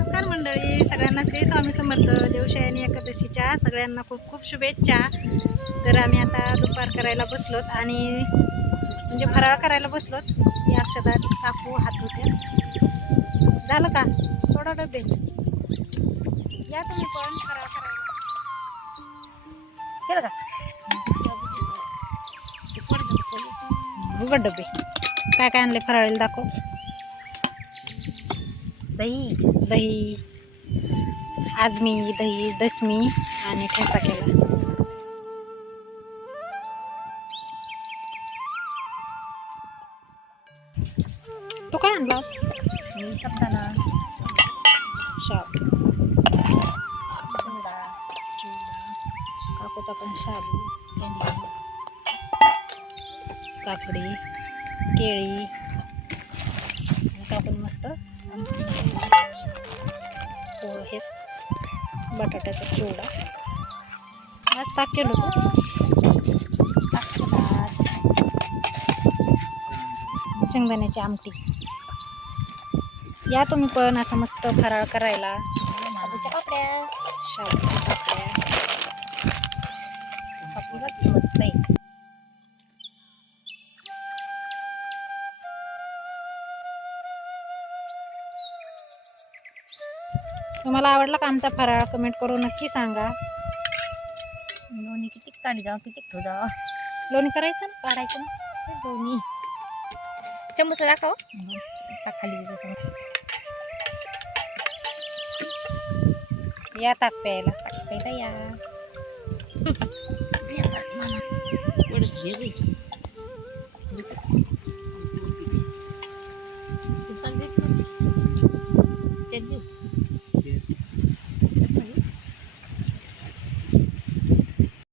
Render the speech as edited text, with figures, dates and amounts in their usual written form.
नमस्कार मंडळी, सगळ्यांना श्री स्वामी समर्थ. देवशयनी एकादशीच्या सगळ्यांना खूप खूप शुभेच्छा. तर आम्ही आता दुपार करायला बसलोत आणि म्हणजे फराळ करायला बसलोत. या अक्षदात काकू हात होत्या. झालं का? सोडा डबे. या तुम्ही पण फराळ करायला. केलं का? उघड डबे. काय काय आणले फराळीला दाखव. दही आज मी दही दशमी आणि ठेचा केला. तू काय आणलास? शाबू, काकूचा पण शाबू, काकडी, केळी आणि कापून मस्त पोहे, बटाट्याचा चिवडा. आज ताक केलं शेंगदाण्याची आमटी. या तुम्ही पण असं मस्त फराळ करायला. शाबूच्या पापड्या, शाबूच्या पापड्या मस्त आहे. तुम्हाला आवडला का आमचा फराळ? कमेंट करून नक्की सांगा. लोणी किती काढी जाऊ, किती ठेवू. लोणी करायचं ना, काढायचं ना लोणी चम्मच दाखव. खाली या ताक प्यायला. ताक प्यायला या.